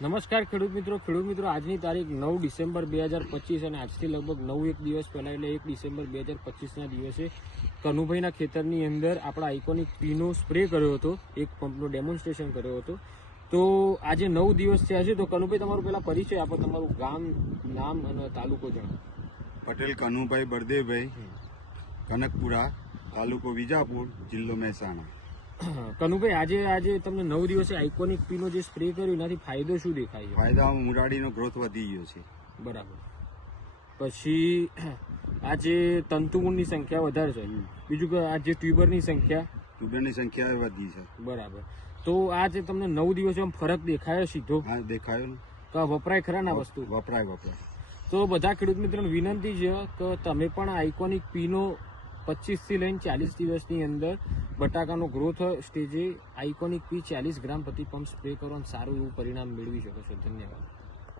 નમસ્કાર ખેડૂત મિત્રો આજની તારીખ 9 ડિસેમ્બર 2025 અને આજથી લગભગ 9 દિવસ પહેલા એટલે 1 ડિસેમ્બર 2025ના દિવસે કનુભાઈના ખેતરની અંદર આપણા આઇકોનિક પીનો સ્પ્રે કર્યો હતો, એક પંપનો ડેમોન્સ્ટ્રેશન કર્યો હતો. તો આજે 9 દિવસ થયા છે. તો કનુભાઈ, તમારો પહેલા પરિચય આપો, તમારું ગામ, નામ અને તાલુકો જણાવો. પટેલ કનુભાઈ બળદેવભાઈ, કનકપુરા, તાલુકો વિજાપુર, જિલ્લો મહેસાણા. કનુભાઈ, આજે તમને 9 દિવસે આઇકોનિક પીનો જે સ્પ્રે કર્યો એનાથી ફાયદો શું દેખાય છે? ફાયદામાં મુરાડીનો ગ્રોથ વધી ગયો છે. બરાબર. પછી આજે તંતુમૂળની સંખ્યા વધારે છે, બીજું કે આજે ટ્યુબરની સંખ્યા વધી છે. બરાબર. તો આજે તમને 9 દિવસે ફરક દેખાયો સીધો? હા, દેખાયો ને. તો વપરાય ખરા ના વસ્તુ? વપરાય. તો બધા ખેડૂત મિત્રોને વિનંતી છે કે તમે પણ આઇકોનિક પીનો 25 થી લઈને 40 દિવસની અંદર બટાકાનો ગ્રોથ સ્ટેજે આઇકોનિક પી 40 ગ્રામ પ્રતિ પંપ સ્પ્રે કરો અને સારું એવું પરિણામ મેળવી શકો છો. ધન્યવાદ.